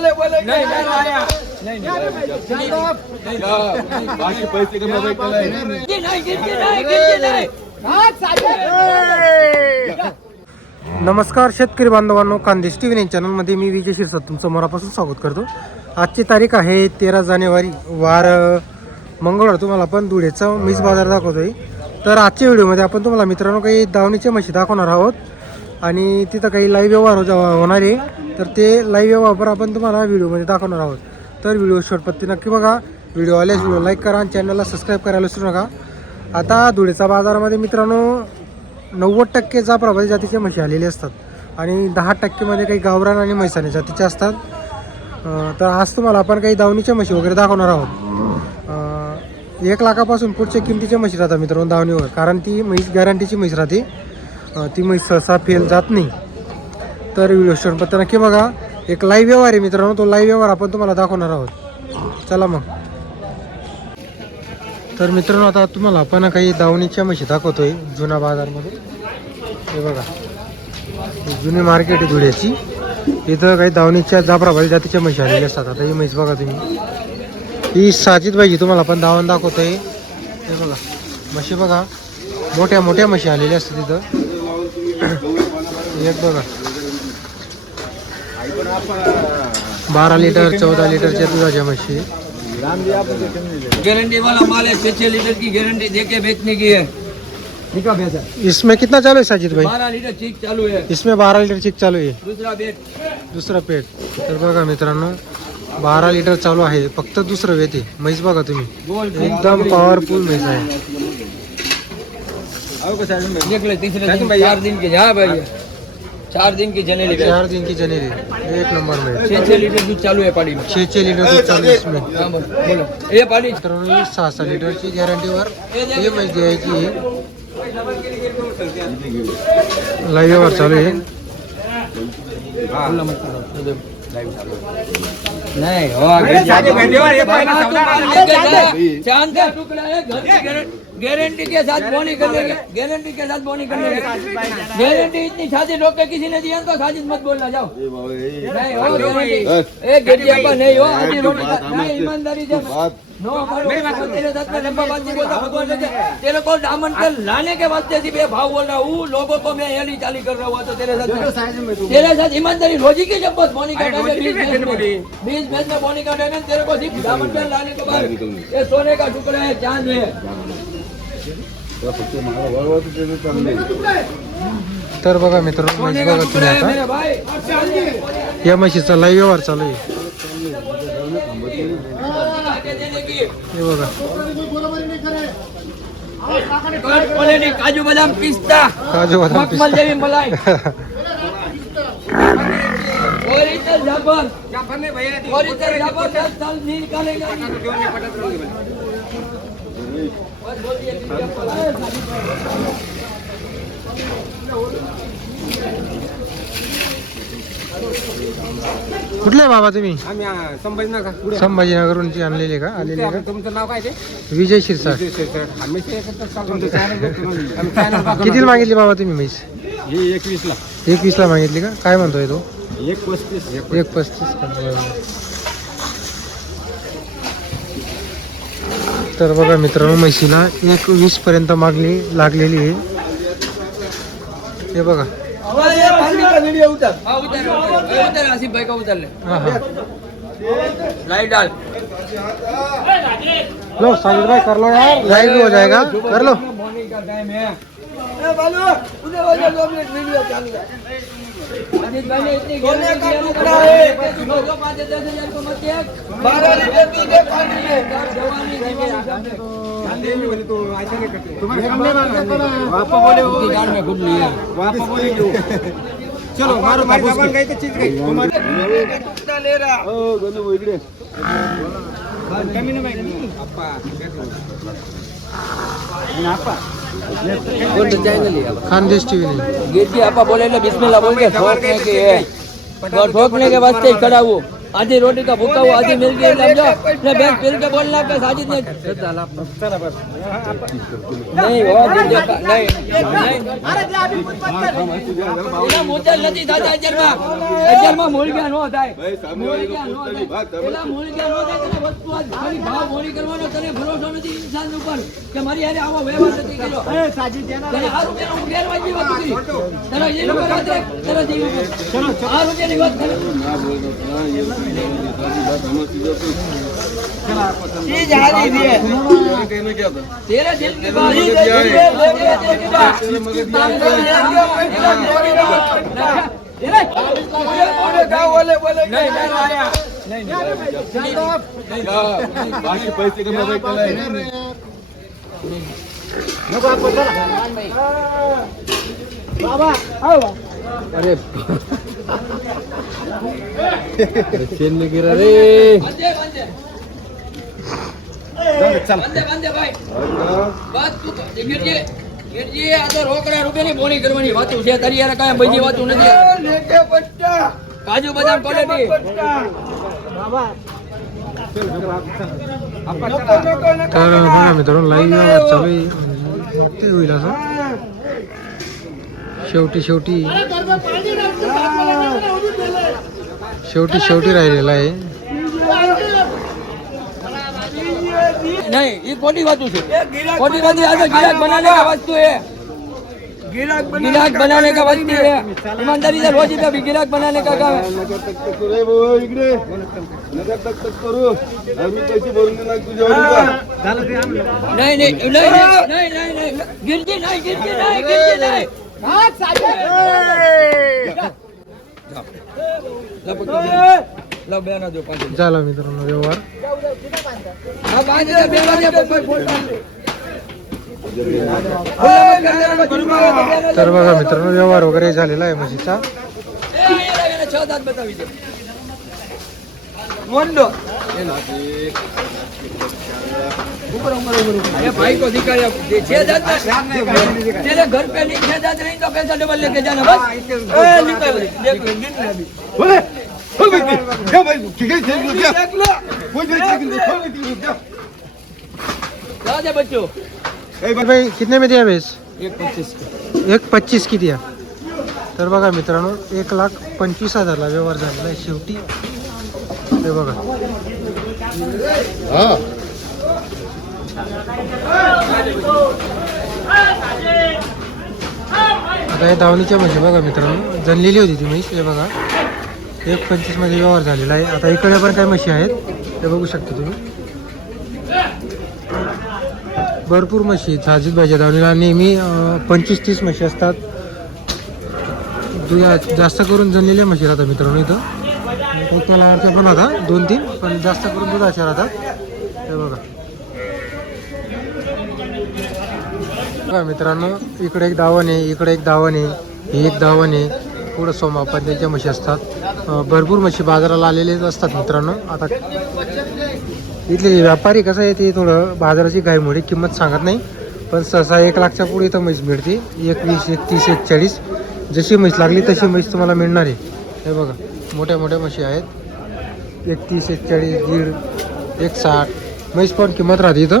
बोले बोले नहीं आया नहीं बाकी पैसे कमी नमस्कार शेतकरी बांधवांनो, खानदेश टी व्ही चॅनलमध्ये मी विजय शिरसाट तुमचं मनापासून स्वागत करतो. आजची तारीख आहे 13 जानेवारी, वार मंगळवार. तुम्हाला आपण धुळेचा म्हैस बाजार दाखवतोय. तर आजच्या व्हिडिओमध्ये आपण तुम्हाला मित्रांनो काही दावणीच्या म्हशी दाखवणार आहोत आणि तिथं काही लाईव्ह व्यवहार होणार आहे. तर ते लाईव्ह व्यवहार आपण तुम्हाला व्हिडिओमध्ये दाखवणार आहोत. तर व्हिडिओ शेवटपर्यंत नक्की बघा. व्हिडिओ आल्यास व्हिडिओ लाईक करा आणि चॅनलला सबस्क्राईब करायला विसरू नका. आता धुळेचा बाजारामध्ये मित्रांनो 90% जाफराबादी जातीच्या म्हशी आलेले असतात आणि 10% काही गावरान आणि म्हैसाणी जातीच्या असतात. तर आज तुम्हाला आपण काही दावणीच्या म्हशी वगैरे दाखवणार आहोत. 1 लाखापासून पुढच्या किमतीच्या म्हशी राहतात मित्रांनो दावणीवर, कारण ती म्हैस गॅरंटीची म्हैस राहते. ती म्हैस सहसा फेल जात नाही. तर व्हिडिओ शेवटपर्यंत नक्की बघा. एक लाईव्ह व्यवहार आहे मित्रांनो, तो लाईव्ह व्यवहार आपण तुम्हाला दाखवणार आहोत. चला मग. तर मित्रांनो आता तुम्हाला आपण काही दावणीच्या म्हशी दाखवतोय जुना बाजारमध्ये. हे बघा, जुनी मार्केट आहे धुळ्याची. इथं काही दावणीच्या जाफराबादी जातीच्या म्हशी आलेल्या असतात. आता ही म्हैस बघा तुम्ही, ही साजिद बाईची तुम्हाला आपण दावण दाखवतोय. हे बघा म्हशी बघा, मोठ्या मोठ्या म्हशी आलेल्या असतात तिथं. एक बघा 12 लिटर 14 लिटरच्या दुधाच्या म्हशी. गारंटी वाला माल है, 6 लीटर की गारंटी देके बेचने की है. निका बेचा. इसमें कितना चालू है साजिद भाई? 12 लीटर चीक चालू है. इसमें 12 लिटर चिक चालू आहे. दूसरा पेट. तर बघा मित्रांनो 12 लिटर चालू आहे. फक्त दुसरं वेत आहे. म्हैस बघा तुम्ही, एकदम पॉवरफुल म्हैस आहे. देख ले तीसरे दिन 4 दिन की जा भाई, 4 दिन की जनेली. 4 दिन की जनेरी, एक नंबर में. 6 लीटर दूध चालू है पाड़ी में. 6 लिटर दूध चालू आहे इसमें. हाँ बोलो ये पाड़ी. मित्रांनो 6 लिटरची गॅरंटीवर ही म्हैस द्यायची आहे. लाईव्ह व्यवहार चालू आहे. नहीं चांद का टुकड़ा है. घर की गारंटी के साथ बोनी करने के, गारंटी के साथ बोनी करने के. गारंटी इतनी शादी लोग के किसी ने दिया तो साजिद मत बोलना. जाओ नहीं हो गारंटी. एक गिरजिया पर नहीं हो आधी रोटी नहीं, ईमानदारी से नो. तेरे साथ में लंबा बात नहीं बोलता भगवान ने. तेरे को दामन के लाने के वास्ते सिर्फ ये भाव बोल रहा हूँ. लोगों को मैं ये चाली कर रहा हुआ तो तेरे साथ ईमानदारी रोजी की जब बस बोनी का 20 भैंस में बोनी का डायमंड. तेरे को सिर्फ दामन पे लाने के बाद ये सोने का टुकड़ा है चांद में. तर बघा मित्रांनो म्हैस बघा तुम्ही आता. या म्हशीचा लाईव्ह व्यवहार चालू आहे. हे बघा काजू बदाम पिस्ता, काजू बदाम मखमल पिस्ता. जवी मलाई. ओरिजिनल जाफर 10 साल नहीं निकालेगा. कुठले बाबा तुम्ही? आम्ही संभाजीनगर. संभाजीनगरहून आणलेले का? आलेले का? तुमचं नाव काय ते? विजय शिरसाट. आम्ही कितीला मागितली बाबा तुम्ही म्हैस? 21 ला. 21 ला मागितली का? काय म्हणतोय तो? 1.35. 1.35. तर बघा मित्रांनो म्हशीला 1.20 पर्यंत मागणी लागलेली आहे. हे बघा. उतर आसिफ भाई का उतर ले. हाँ हाँ लाइट डाल. लो साजिद भाई कर लो यार, लाइव हो जाएगा, कर लो. बोनी का टाइम है. उधर हो जा, 2 मिनट वीडियो चालू है. आसिफ भाई ने इतनी सोने का टुकड़ा है. 10,000 को मत देख. 12 लीटर दूध है पानी में. जवानी में खुद लिया. चलो मारो भाई भगवान काही तर चीज काही टुकड़ा ले रहा. कमी नाही माहिती. बोल तो जाएंगे लिया. खानदेश टीव्ही नाही. गिरजी आपा बोले बिस्मिल्लाह बोल के ठोकने के है. और ठोकने के वास्ते ही खड़ा वो. आधी रोटी का भूखा हुआ आधी मिल गई समझो ने बैंक फिर के बोलना कि साजिद ने नहीं वो नहीं એલા મોચલ નથી થતા અજરમાં મૂળ જ્ઞાન નો થાય મૂળ જ્ઞાન નો થાય એલા મૂળ જ્ઞાન નો થાય તને વસ્તુ આજ ખાલી ભાવ મોડી કરવાનો તને ભરોસો નથી ઇન્સાન ઉપર કે મારી હારે આવો વ્યવહાર નથી કર્યો એ સાજી તને આ રૂપિયાનો ગેરવાજબી વાત કરી તને એ લોકો રાત્રે તને જીવ ચલો આ રૂપિયાની વાત કરે चीज हारी दी है तेरे दिल की बात बाकी पैसे कमाई बाबा आओ अरे चेन नहीं गिरा रे बंदे बंदे भाई बात तू गिरजी गिरजी आ तो रोकड़ा રૂપિયાની બોની કરવાની વાતો છે તારી યાર કાય બીજી વાતો નથી લેકે પટ્ટા કાજુ બદામ ક્વોલિટી बाबा तर बघा मित्रांनो लाईव्ह व्यवहार चालू आहे वाटते होईल असं शेवटी राहिलेला आहे नहीं ये कोटी बात है कोटी बात है गिराक बनाने का वस्तु है गिराक बनाने का वस्तु है ईमानदारी से रोजी पे भी गिराक बनाने का काम है करू आम्ही पैसे भरून देणार तुझ्यावर नहीं नहीं नहीं नहीं नहीं नहीं गिरजी नहीं गिरजी नहीं गिरजी नहीं लो बेना जो पांच झाला मित्रांनो व्यवहार हां पांच बेना दे तर बघा मित्रांनो व्यवहार वगैरे झालेला आहे म्हशीचा छह दांत बतावी दे मोंडो ऊपर अरे भाई को दिखाया छह दांत तेरे घर पे नहीं छह दांत नहीं तो पैसा डबल लेके जाना बस निकाल देख अभी बोले बोल भाई क्या भाई ठीक है देख लो कोई नहीं जा दे बच्चों भाई कितने में दिया भैंस 1.25 1.25 की दिया तर बघा मित्रांनो 1,25,000 ला व्यवहार झालेला आहे शेवटी हे बघा हां आता हे धावणीच्या म्हशी बघा मित्रांनो जनलेली होती ती म्हैस हे बघा 1.25 मध्ये व्यवहार झालेला आहे आता इकडे पण काही म्हशी आहेत ते बघू शकता तुम्ही भरपूर म्हशी साजिद भाईच्या धावणीला नेहमी 25-30 म्हशी असतात जास्त करून जनलेल्या म्हशी राहतात मित्रांनो इथं त्याला अर्थ पण आता 2-3 पण जास्त करून दुधाच्या राहतात हे बघा मित्रांनो इकडे एक दावण आहे इकडे एक दावण आहे ही एक दावण आहे पुढं सोमापन त्यांच्या म्हशी असतात भरपूर म्हशी बाजाराला आलेलेच असतात मित्रांनो आता इथले व्यापारी कसं आहे ते थोडं बाजाराची घाईमुळे किंमत सांगत नाही पण सहसा 1 लाखच्या पुढे इथं म्हैस मिळते 21, 31, 41 जशी म्हैस लागली तशी म्हैस तुम्हाला मिळणार आहे हे बघा मोठ्या मोठ्या म्हशी आहेत 31, 41, 1.5, 1.60 म्हैस पण किंमत राहते इथं